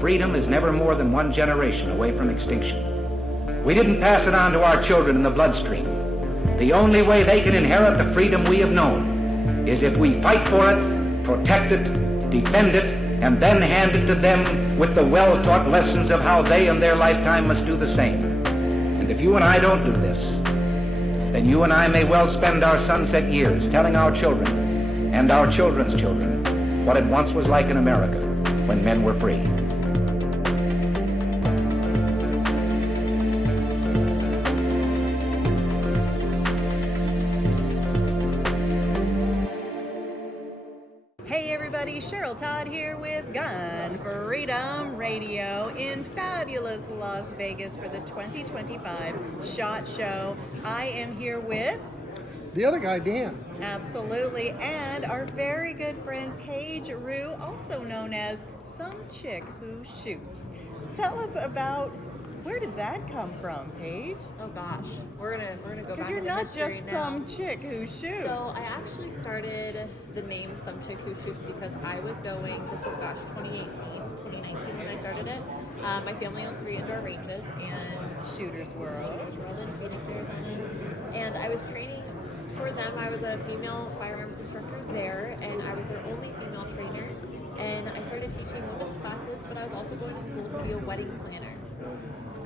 freedom is never more than one generation away from extinction. We didn't pass it on to our children in the bloodstream. The only way they can inherit the freedom we have known is if we fight for it, protect it, defend it, and then hand it to them with the well-taught lessons of how they in their lifetime must do the same. And if you and I don't do this, then you and I may well spend our sunset years telling our children and our children's children what it once was like in America when men were free. Cheryl Todd here with Gun Freedom Radio in fabulous Las Vegas for the 2025 SHOT Show. I am here with the other guy, Dan. Absolutely, and our very good friend Paige Roux, also known as Some Chick Who Shoots. Tell us about, where did that come from, Paige? Oh gosh, we're gonna go back. Because you're not just now. Some Chick Who Shoots. So I actually started the name Some Chick Who Shoots because I was going. This was 2019 when I started it. My family owns 3 indoor ranges and Shooters World in Phoenix, Arizona. And I was training for them. I was a female firearms instructor there, and I was their only female trainer. And I started teaching women's classes, but I was also going to school to be a wedding planner.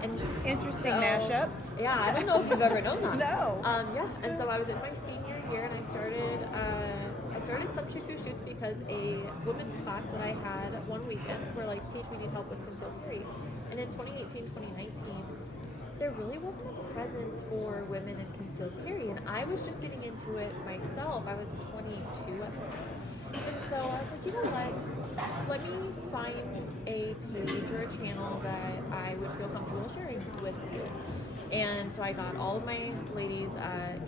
And interesting mashup. Yeah, I don't know if you've ever known that. No. Yeah, and so I was in my senior year, and I started Some Chick Who Shoots because a women's class that I had one weekend were like, Paige, we need help with concealed carry. And in 2018, 2019, there really wasn't a presence for women in concealed carry, and I was just getting into it myself. I was 22 at the time. And so I was like, you know what? Let me find a page or a channel that I would feel comfortable sharing with you. And so I got all of my ladies'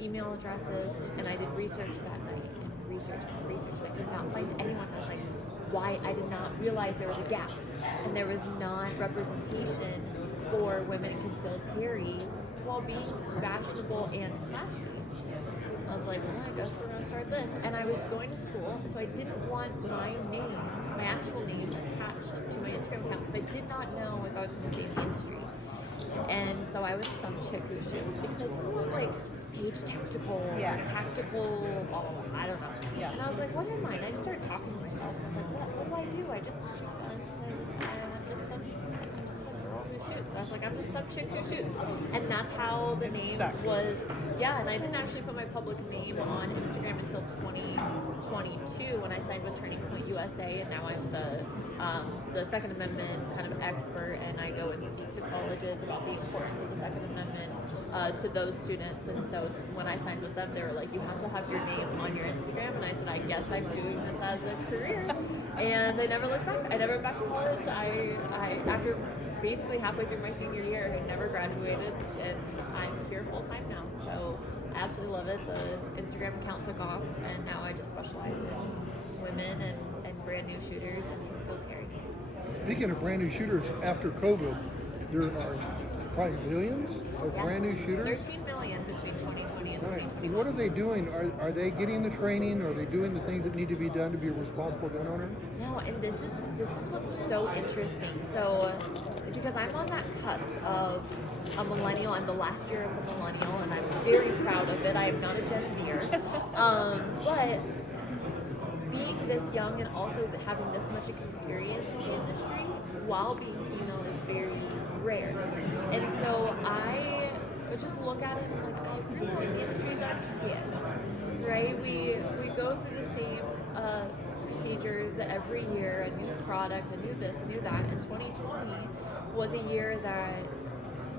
email addresses, and I did research that night. And research. And I could not find anyone. I was like, why? I did not realize there was a gap. And there was not representation for women in concealed carry while being fashionable and classy. I was like, well, I guess we're going to start this. And I was going to school, so I didn't want my name, my actual name, attached to my Instagram account because I did not know if I was going to stay in the industry. And so I was Some Chick Who Shoots because I didn't want like Paige Tactical, tactical, blah, blah, blah, I don't know. Yeah. And I was like, what am I? And I just started talking to myself. I was like, what do I do? I just shoot guns. I'm just a girl who shoots. I was like, I'm just Some Chick Who Shoots. And that's how the name was. Yeah, and I didn't actually put my public name on Instagram until 2022 when I signed with Turning Point USA, and now I'm the Second Amendment kind of expert, and I go and speak to colleges about the importance of the Second Amendment to those students. And so when I signed with them, they were like, you have to have your name on your Instagram, and I said, I guess I'm doing this as a career. And I never looked back. I never went back to college. I after basically halfway through my senior year, I never graduated, and I'm here full time now. So I absolutely love it. The Instagram account took off, and now I just specialize in women and brand new shooters and concealed carry. Speaking of brand new shooters, after COVID, there are probably millions of brand new shooters. 13 million between 2020 and 2021. What are they doing? Are they getting the training? Are they doing the things that need to be done to be a responsible gun owner? No, and this is what's so interesting. So, because I'm on that cusp of a millennial, I'm the last year of the millennial, and I'm very proud of it. I am not a Gen Zer, but being this young and also having this much experience in the industry while being female is very rare. And so I just look at it and I'm like, I realize the industry is our kid, right? We go through the same procedures every year, a new product, a new this, a new that. And 2020 was a year that,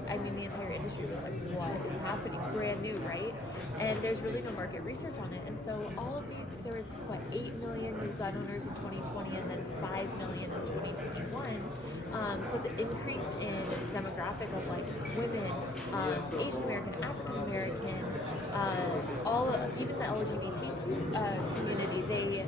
I mean, the entire industry was like, what is happening? Brand new, right? And there's really no market research on it. And so all of these, there was, 8 million new gun owners in 2020 and then 5 million in 2021. But the increase in demographic of like women, Asian American, African American, even the LGBT community,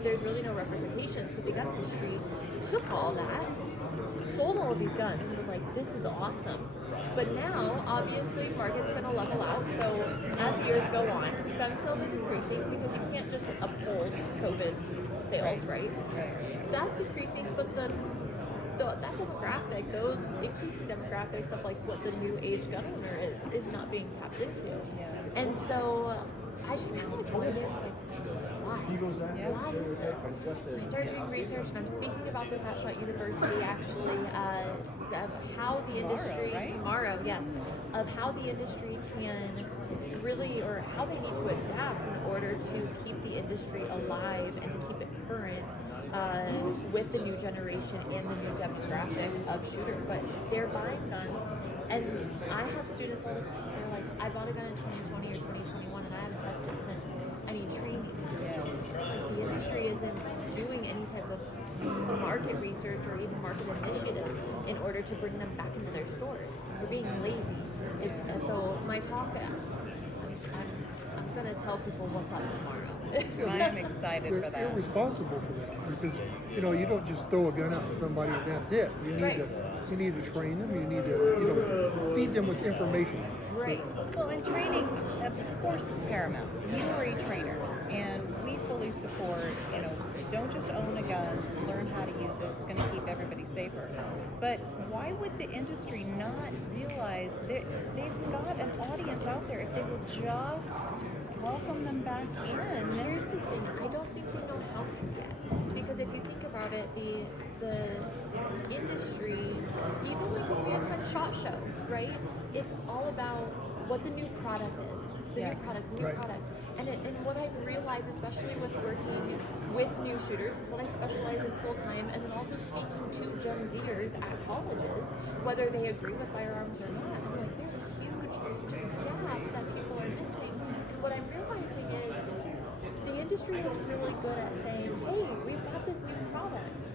there's really no representation. So the gun industry took all that, sold all of these guns, and was like, this is awesome. But now, obviously, market's going to level out. So as the years go on, gun sales are decreasing because you can't just uphold COVID sales, right? That's decreasing, but the that demographic, those increasing demographics of like what the new age gun owner is not being tapped into. Yes. And so I just kind of like went there and was like, why? Why is this? So I started doing research, and I'm speaking about this at Shot University actually, of how the industry tomorrow, yes, of how the industry can really, or how they need to adapt in order to keep the industry alive and to keep it current with the new generation and the new demographic of shooter. But they're buying guns, and I have students all the time. They're like, I bought a gun in 2020 or 2021, and I haven't touched it since. I need training. Yes. Like the industry isn't doing any type of market research or even market initiatives in order to bring them back into their stores. We're being lazy. So my talk, I'm gonna tell people what's up tomorrow. I'm excited for They're that. irresponsible for that because you don't just throw a gun out to somebody and that's it. You need to train them. You need to feed them with information. Right. Well, and training, of course, is paramount. You are a trainer, and we fully support, don't just own a gun, learn how to use it. It's going to keep everybody safer. But why would the industry not realize that they've got an audience out there if they would just welcome them back in? Here's the thing, I don't think they know how to yet. Because if you think about it, the industry, even like when we attend SHOT Show, right? It's all about what the new product is. The new product. And what I've realized, especially with working with new shooters, is what I specialize in full time, and then also speaking to Gen Zers at colleges, whether they agree with firearms or not. I'm like, there's a huge just gap that people are missing. And what I'm realizing is the industry is really good at saying, hey, we've got this new product.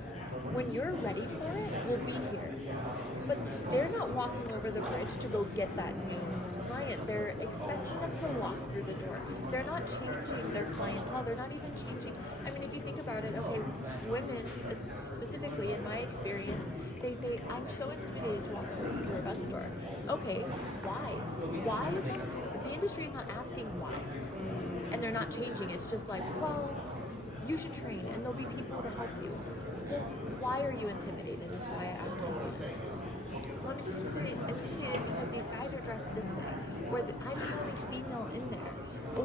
When you're ready for it, we'll be here. But they're not walking over the bridge to go get that new client. They're expecting them to walk through the door. They're not changing their clientele. They're not even changing. I mean, if you think about it, okay, women, specifically in my experience, they say, I'm so intimidated to walk to a gun store. Okay, why? Why is that? The industry is not asking why. And they're not changing. It's just like, well, you should train, and there'll be people to help you. Well, why are you intimidated is why I asked my students. Well, I'm intimidated because these guys are dressed this way, or I'm the only female in there,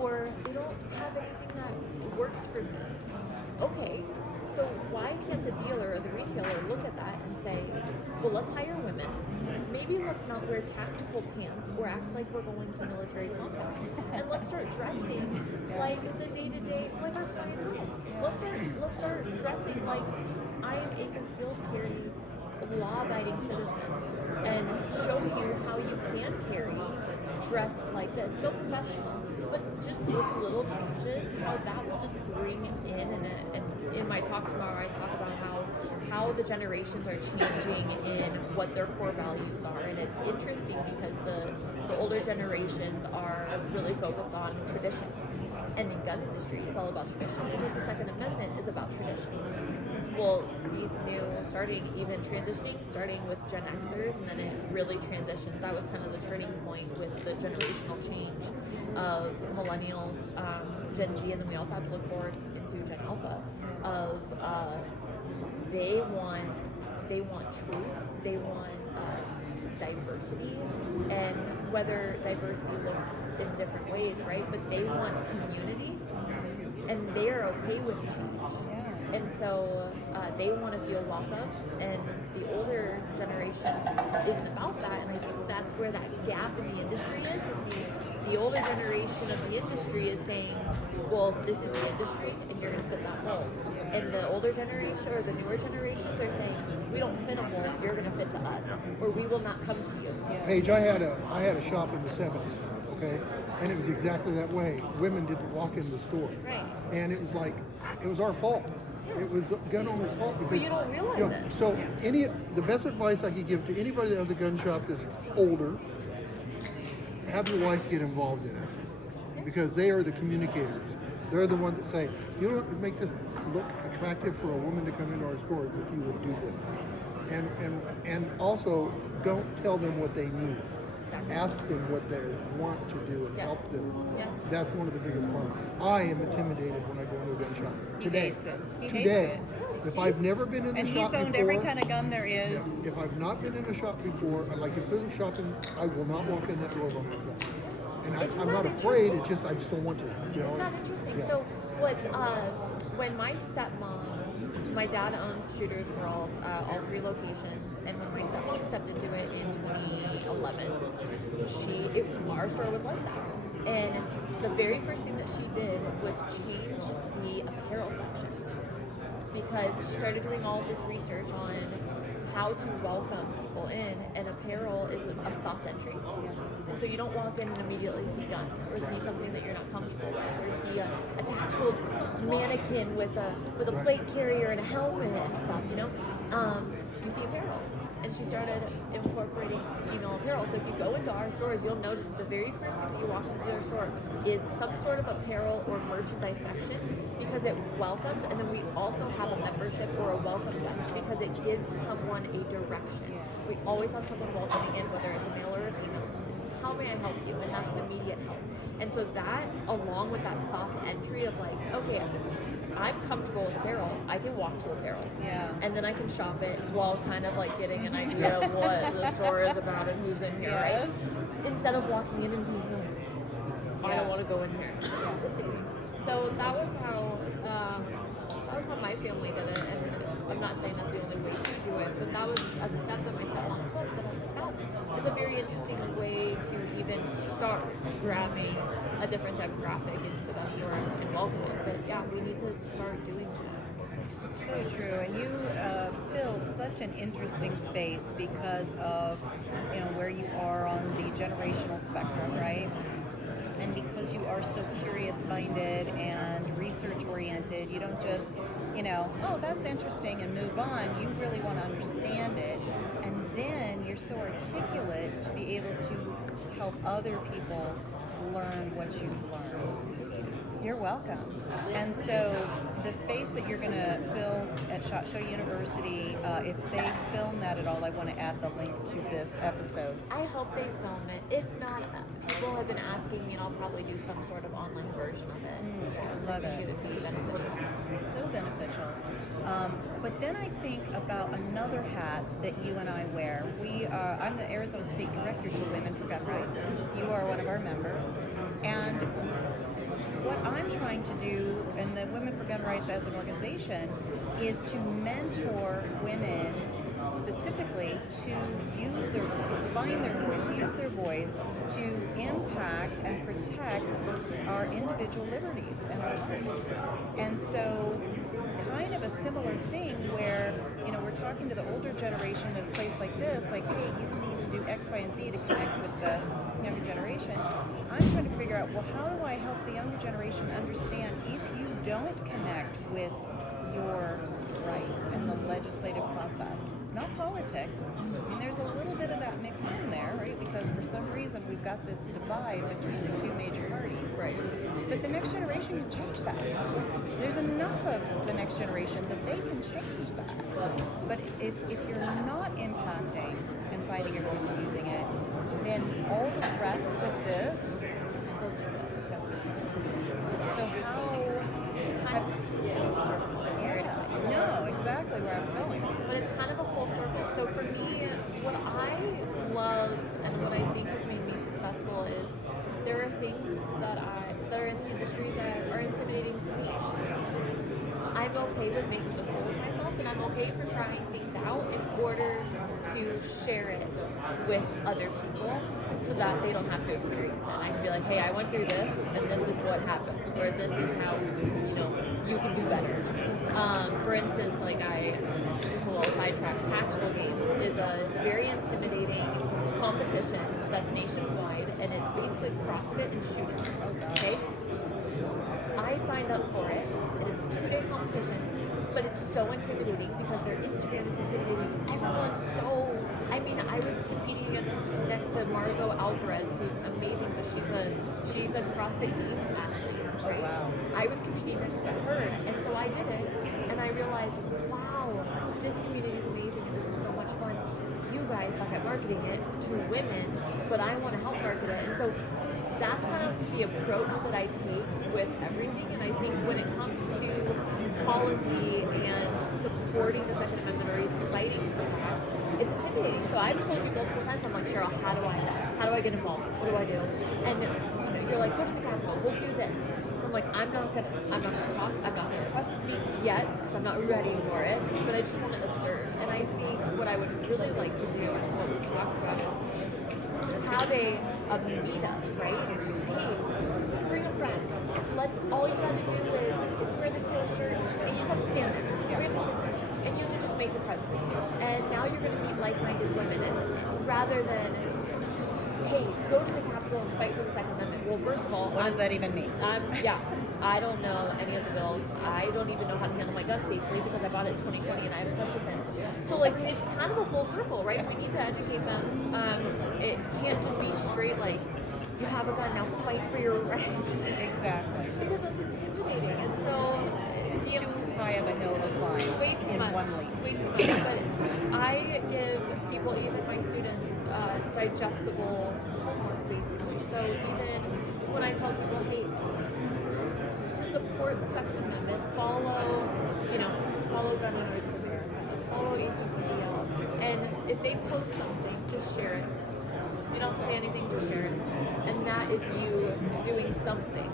or they don't have anything that works for me. Okay, so why can't the dealer or the retailer look at that and say, well, let's hire women. Maybe let's not wear tactical pants or act like we're going to military combat. And let's start dressing like the day-to-day, like our clientele. Let's start dressing like I am a concealed carry, law-abiding citizen, and show you how you can carry dressed like this. Still professional, but just those little changes, how that will just bring in, and in my talk tomorrow, I talk about how the generations are changing in what their core values are. And it's interesting because the older generations are really focused on tradition. And the gun industry is all about tradition because the Second Amendment is about tradition. Well, these new, starting with Gen Xers, and then it really transitions. That was kind of the turning point with the generational change of millennials, Gen Z, and then we also have to look forward into Gen Alpha of they want truth, they want diversity, and whether diversity looks in different ways, right? But they want community, and they are okay with change. And so they want to feel welcome, and the older generation isn't about that, and I think that's where that gap in the industry is the older generation of the industry is saying, well, this is the industry, and you're going to fit that mold. And the older generation, or the newer generations are saying, we don't fit a mold, you're going to fit to us, or we will not come to you. Paige, I had a shop in the 70s, okay? And it was exactly that way. Women didn't walk in the store. Right. And it was like, it was our fault. It was the gun owner's fault because But you don't realize it. So the best advice I could give to anybody that has a gun shop that's older, have your wife get involved in it because they are the communicators. They're the ones that say, you don't make this look attractive for a woman to come into our stores if you would do this. And also don't tell them what they need. ask them what they want to do and Yes. help them. Yes. That's one of the biggest problems. I am intimidated when I go into a gun shop. Today. Hates it. He Today. hates it. If I've never been in the And shop he's owned before, every kind of gun there is. yeah, if I've not been in a shop before, like if physical shopping, I will not walk in that door by myself. And Isn't I'm that not afraid. interesting? I just don't want to. You know? Isn't that interesting? Yeah. So what's when my stepmom, my dad owns Shooters World, all 3 locations, and when my stepmom stepped into it in 2011, our store was like that. And the very first thing that she did was change the apparel section, because she started doing all of this research on how to welcome people in, and apparel is a soft entry. And so you don't walk in and immediately see guns or see something that you're not comfortable with, or see a tactical mannequin with a plate carrier and a helmet and stuff, you know? You see apparel. And she started incorporating female apparel. So if you go into our stores, you'll notice the very first thing that you walk into our store is some sort of apparel or merchandise section, because it welcomes, and then we also have a membership or a welcome desk because it gives someone a direction. We always have someone welcoming in, whether it's a male or a female. It's, how may I help you? And that's an immediate help. And so that, along with that soft entry of like, okay, I'm comfortable with apparel, I can walk to apparel. Yeah. And then I can shop it while kind of like getting an idea of what the store is about and who's in here, Yes. right? Instead of walking in and being like, I don't want to go in here. So that was how my family did it, and I'm not saying that's the only way to do it, but that was a step that my stepmom took that I was like, oh, it's a very interesting way to even start grabbing a different demographic into the gun store and welcome it. But yeah, we need to start doing that. So true, and you fill such an interesting space because of where you are on the generational spectrum, right? And because you are so curious-minded and research-oriented, you don't just, oh, that's interesting and move on. You really want to understand it, and then you're so articulate to be able to help other people learn what you've learned. You're welcome. And so the space that you're going to fill at SHOT Show University, if they film that at all, I want to add the link to this episode. I hope they film it. If not, people have been asking me, and I'll probably do some sort of online version of it. Love I it. think it's really beneficial. It's so beneficial. But then I think about another hat that you and I wear. I'm the Arizona State Director to Women for Gun Rights. You are one of our members. And what I'm trying to do in the Women for Gun Rights as an organization is to mentor women specifically to use their voice, find their voice, use their voice to impact and protect our individual liberties and our rights. And so kind of a similar thing where, we're talking to the older generation at a place like this, like, hey, you need to do X, Y, and Z to connect with the younger generation. I'm trying to figure out, well, how do I help the younger generation understand if you don't connect with your rights and the legislative process? It's not politics. And there's a little bit of that mixed in there, right? Because for some reason we've got this divide between the two major parties. Right. But the next generation can change that. There's enough of the next generation that they can change that. But if you're not impacting and finding your voice and using it, then all the rest of this doesn't exist. So no, exactly where I was going. But it's kind of a full circle. So for me, what I love and what I think has made me successful is there are things that are in the industry that are intimidating to me. I'm okay with making a fool of myself, and I'm okay for trying things out in order to share it with other people so that they don't have to experience it. And I can be like, hey, I went through this, and this is what happened, or this is how you can do better. For instance, like just a little sidetrack, tactical games is a very intimidating competition that's nationwide, and it's basically CrossFit and shooting. Okay? I signed up for it. It is a 2-day competition, but it's so intimidating because their Instagram is intimidating. Everyone's I was competing next to Margot Alvarez, who's amazing, but she's a CrossFit Games athlete. Oh, wow. I was competing next to her, and so I did it, and I realized, wow, this community is amazing, and this is so much fun. you guys suck at marketing it to women, but I want to help market it. And so that's kind of the approach that I take with everything. And I think when it comes to policy and supporting the Second Amendment or even fighting for that, it's intimidating. So I've told you multiple times, I'm like, Cheryl, how do I get involved? What do I do? And you're like, go to the Capitol, we'll do this. I'm like, I'm not gonna talk, I'm not gonna request to speak yet because I'm not ready for it, but I just want to observe. And I think what I would really like to do, and what we've talked about, is have a meetup, right? Hey, bring a friend. All you got to do is wear the teal shirt, and you just have to stand there. You have to sit there, and you have to just make the presence. And now you're going to meet like-minded women, and rather than, hey, go to the Capitol and fight for the Second Amendment. Well, first of all, What does that even mean? I don't know any of the bills. I don't even know how to handle my gun safely because I bought it in 2020 and I haven't touched it since. So like, it's kind of a full circle, right? We need to educate them. It can't just be straight like, you have a gun, now fight for your right. Exactly. Because that's intimidating. And so Too high of a hill to climb. Way too in much. one leap. Way too much. But I give people, even my students, digestible homework basically. So even when I tell people, hey, to support the Second Amendment, follow Gun Owners of America, follow ACCDL, and if they post something, just share it. You don't have to say anything, just share it. And that is you doing something.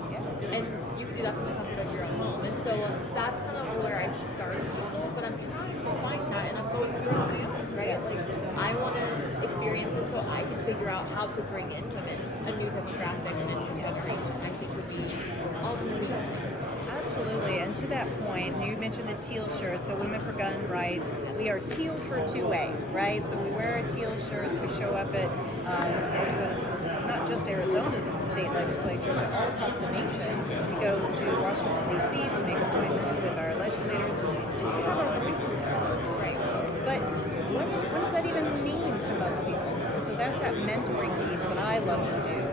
And you can do that from the comfort of your own home. And so that's kind of where I start people, but I'm trying to find that, and I'm going through it on my own, right? Like, I want to experience it so I can figure out how to bring in women, a new demographic, and a new generation. I think would be ultimately Absolutely, and to that point, you mentioned the teal shirt, so Women for Gun Rights, we are teal for 2A, right? So we wear our teal shirts, we show up at, not just Arizona's state legislature, but all across the nation. We go to Washington, D.C., we make appointments with our legislators, just to have our voices heard, right? But what does that even mean to most people? And so that's that mentoring piece that I love to do,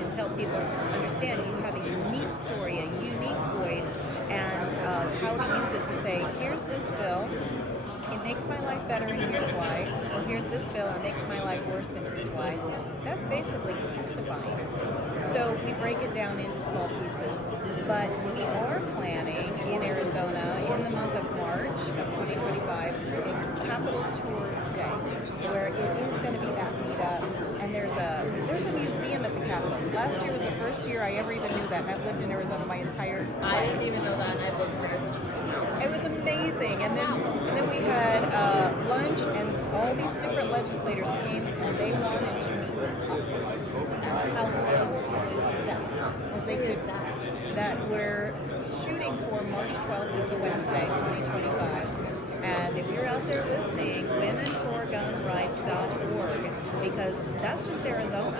is help people understand you have a unique story, a unique voice, and how to use it to say, here's this bill, it makes my life better and here's why, or here's this bill, it makes my life worse than here's why. That's basically testifying. So we break it down into small pieces, but we are planning in Arizona in the month of March of 2025 a Capitol Tour Day, where it is going to be that meetup, and there's a museum at the Capitol. Last year was the first year I ever even knew that, and I've lived in Arizona my entire life. I didn't even know that, and I've lived in Arizona. It was amazing, and then we had lunch, and all these different legislators came, and they wanted to meet with us. How cool is that? Because they could that we're shooting for March 12th, it's a Wednesday, 2025. And if you're out there listening, womenforgunrights.org, because that's just Arizona.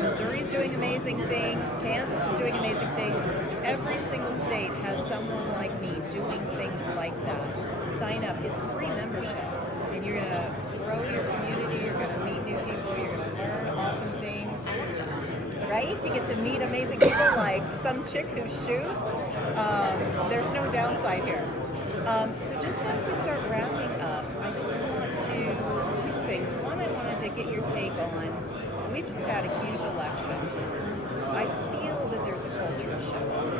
Missouri's doing amazing things. Kansas is doing amazing things. Every single state has someone like me doing things like that. Sign up. It's free membership. And you're going to grow your community. You're going to meet new people. You're going to learn awesome things. Right? You get to meet amazing people like some chick who shoots. There's no downside here. So just as we start wrapping up, I just want two things. One, I wanted to get your take on, we've just had a huge election. I feel that there's a cultural shift.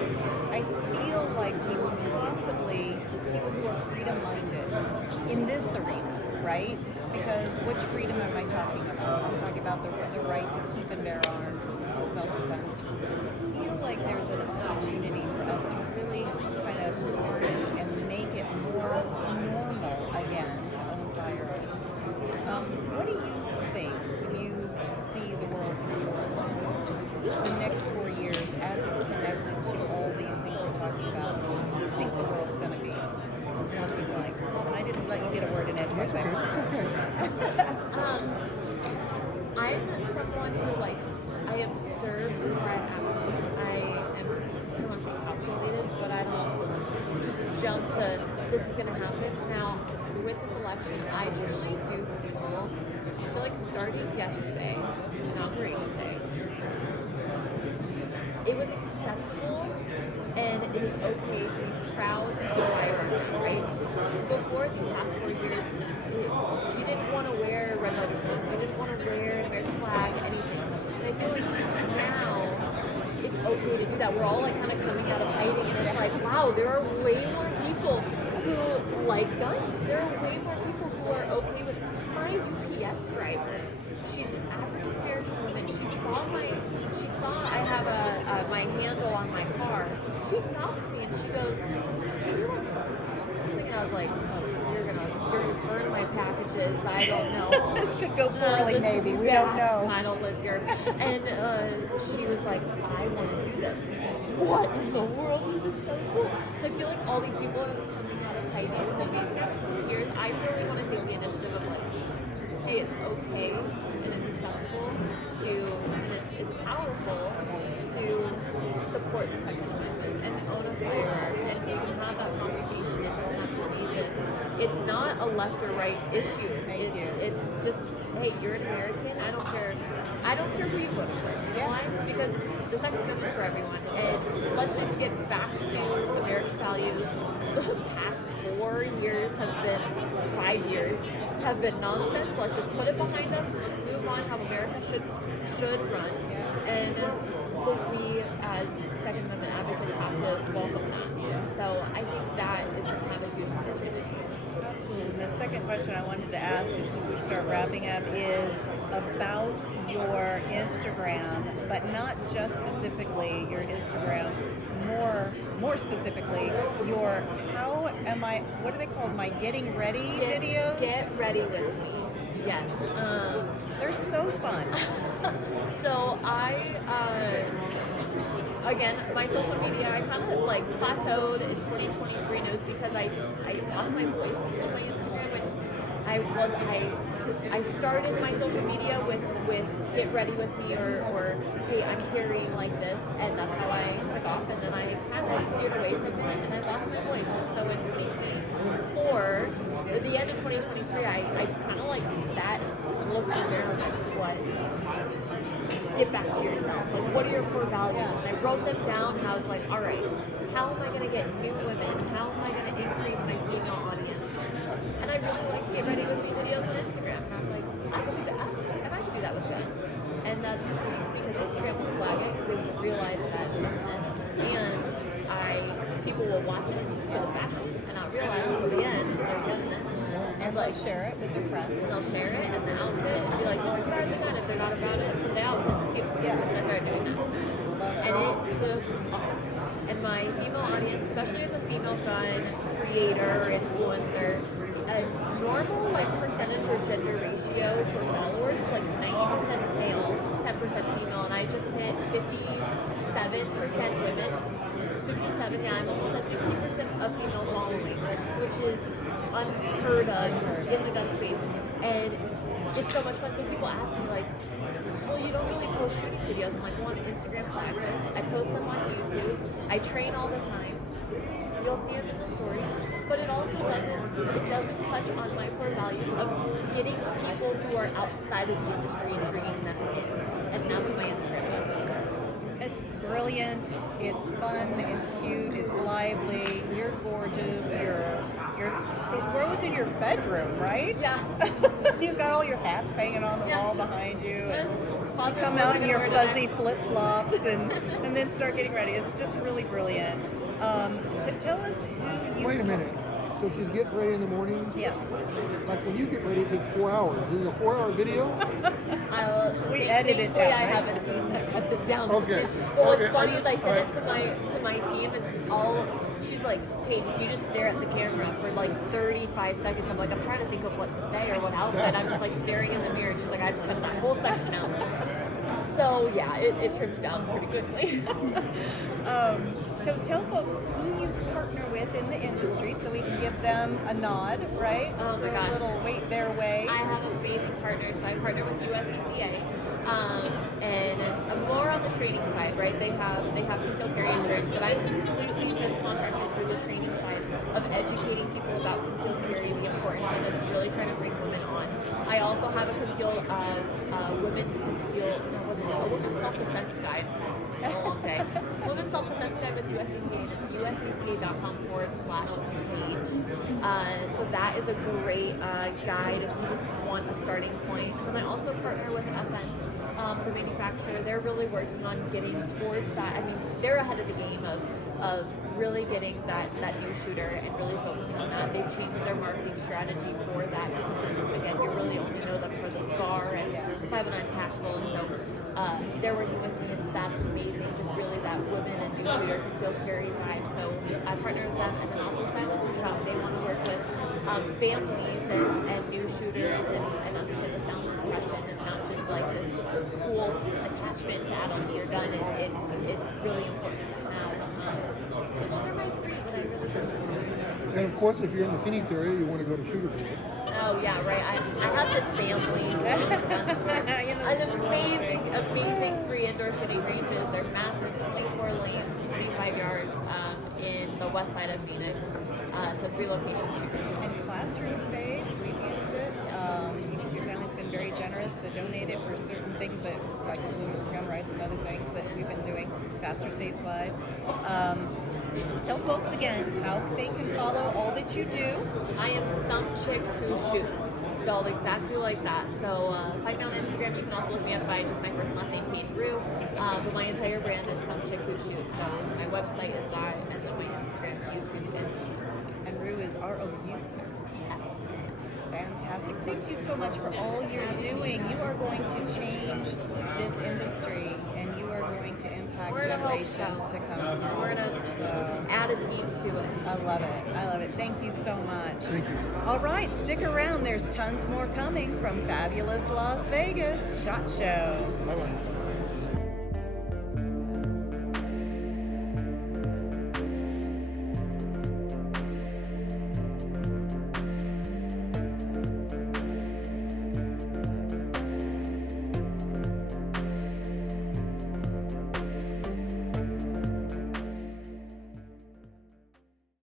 I feel like we will possibly, people who are freedom-minded in this arena, right? Because which freedom am I talking about? I'm talking about the right to keep and bear arms, to self-defense. I feel like there's an opportunity for us to really kind of harness and make it more normal again to own firearms. What do you think when you see the world through your lens? The next 4 years, as it's connected to all these things we're talking about, what do you think the world's going to be looking like? I didn't let you get a word in edgewise. I'm someone who I observe before I act. I don't want to say calculated, but I don't just jump to this is going to happen. Now, with this election, I truly do feel like starting yesterday, Inauguration Day, it was acceptable and it is okay to be proud to be a firearm, right? Before these past 4 years, you didn't want to wear a red, white, and blue. You didn't want to wear an American flag, anything. And I feel like now it's okay to do that. We're all like kind of coming out of hiding, and it's like, wow, there are way more people who like guns. There are way more people who are okay with my UPS driver. She's an African American woman. She saw I have my handle on my car. She stopped me and she goes, "Did you like guns?" And I was like, "Oh, you're gonna burn my packages. I don't know. This could go poorly, maybe. We don't know. I don't live here." And she was like, "I want to do this." And I was like, "What in the world? This is so cool." So I feel like all these people are coming out of hiding. So these next 4 years, I really want to take the initiative of like, hey, it's okay and it's acceptable to, and it's powerful to support the Second Amendment and own a firearm, and you can have that conversation. It doesn't have to be this. It's not a left or right issue. It's just, hey, you're an American. I don't care who you vote for. Why? Because the Second Amendment's for everyone. And let's just get back to American values. The past 4 years have been 5 years. Have been nonsense. Let's just put it behind us and let's move on how America should run. And we as Second Amendment advocates have to welcome that. And so I think that is going to have a huge opportunity. Absolutely. And the second question I wanted to ask, just as we start wrapping up, is about your Instagram, but not just specifically your Instagram, more specifically your what are they called? My getting ready videos? Get ready with me. Yes. They're so fun. So again, my social media, I kind of like plateaued in 2023 news because I lost my voice with my Instagram. I started my social media with get ready with me or hey, I'm carrying like this, and that's how I took off, and then I kind of steered away from it and I lost my voice. And so in 2024, at the end of 2023, I kind of like sat and looked in the mirror and was like, what? Get back to yourself. Like, what are your core values? And I wrote them down, and I was like, all right, how am I going to get new women? How am I going to increase my female audience? And I really like to get ready with me videos on Instagram. And I was like, I can do that, and I can do that with them. And that's nice because Instagram will flag it because they will realize that, and people will watch it for the fashion and not realize until the end that they're doing it. And like share it with their friends. They'll share it and the outfit and be like, disregard the gun if they're not about it. But the outfit's cute. Yeah, so I started doing that. And it took off. And my female audience, especially as a female gun creator or influencer, a normal like percentage or gender ratio for followers is like 90% male, 10% female, and I just hit 57% women. 57, yeah, I'm almost at 60% of female following, which is unheard of in the gun space. And it's so much fun. So people ask me like, well, you don't really post shooting videos. I'm like, one, Instagram flags it. I post them on YouTube. I train all the time. You'll see them in the stories. But it also doesn't touch on my core values of getting people who are outside of the industry and bringing them in. And that's what my Instagram does. It's brilliant, it's fun, it's cute, it's lively, you're gorgeous, it grows in your bedroom, right? Yeah. You've got all your hats hanging on the wall behind you, and you come out in your organized. fuzzy flip-flops and then start getting ready. It's just really brilliant. So tell us who you... Wait a minute. So she's getting ready in the morning? Yeah. Like when you get ready, it takes 4 hours. Is it a 4-hour video? We edit it down, I right? haven't seen that cuts it down. Okay. Well, what's Okay. funny is I sent it to my team, and she's like, "Hey, you just stare at the camera for like 35 seconds." I'm like, I'm trying to think of what to say or what outfit. I'm just like staring in the mirror. She's like, I just cut that whole section out. So yeah, it trims down pretty quickly. So tell folks who you partner with in the industry so we can give them a nod, right? Oh my gosh. A little wait their way. I have amazing partners. So I partner with USCCA, and I'm more on the training side, right? They have concealed carry insurance, but I'm completely just contracted through the training side of educating people about concealed carry, the importance of it, really trying to bring women on. I also have a women's self-defense guide. It's been a long day. Women's Self-Defense Guide with USCCA, and it's uscca.com/page. So that is a great guide if you just want a starting point. And then I also partner with FN, the manufacturer. They're really working on getting towards that. I mean, they're ahead of the game of really getting that new shooter and really focusing on that. They've changed their marketing strategy for that because, again, you really only know them for the SCAR and the 509 Tactical, and so they're working with me, and that's amazing. Just really that women and new shooter concealed carry vibe. So I partner with them, and then also Silencer Shop. They want to work with families and new shooters and understand the sound suppression and not just like this cool attachment to add onto your gun. It's really important to have. So those are my three that I really focus on. And of course, if you're in the Phoenix area, you want to go to Shooter World. Oh yeah, right. I have this family. An amazing 3 indoor shooting ranges. They're massive, 24 lanes, 25 yards in the west side of Phoenix. So 3 locations shooting. And classroom space, we've used it. Your family's been very generous to donate it for certain things that, like gun rights and other things that we've been doing. Faster saves lives. Tell folks again how they can follow all that you do. I am some chick who shoots, spelled exactly like that. So find me on Instagram. You can also look me up by just my first and last name, Paige Roux. But my entire brand is some chick who shoots. So my website is that, and then my Instagram, YouTube, and Facebook. And Roux is R-O-U. Fantastic. Thank you so much for all you're doing. You are going to change this industry, and you are going to impact generations to come. We're going to add a team to it. I love it. I love it. Thank you so much. Thank you. All right, stick around. There's tons more coming from fabulous Las Vegas SHOT Show. Bye-bye.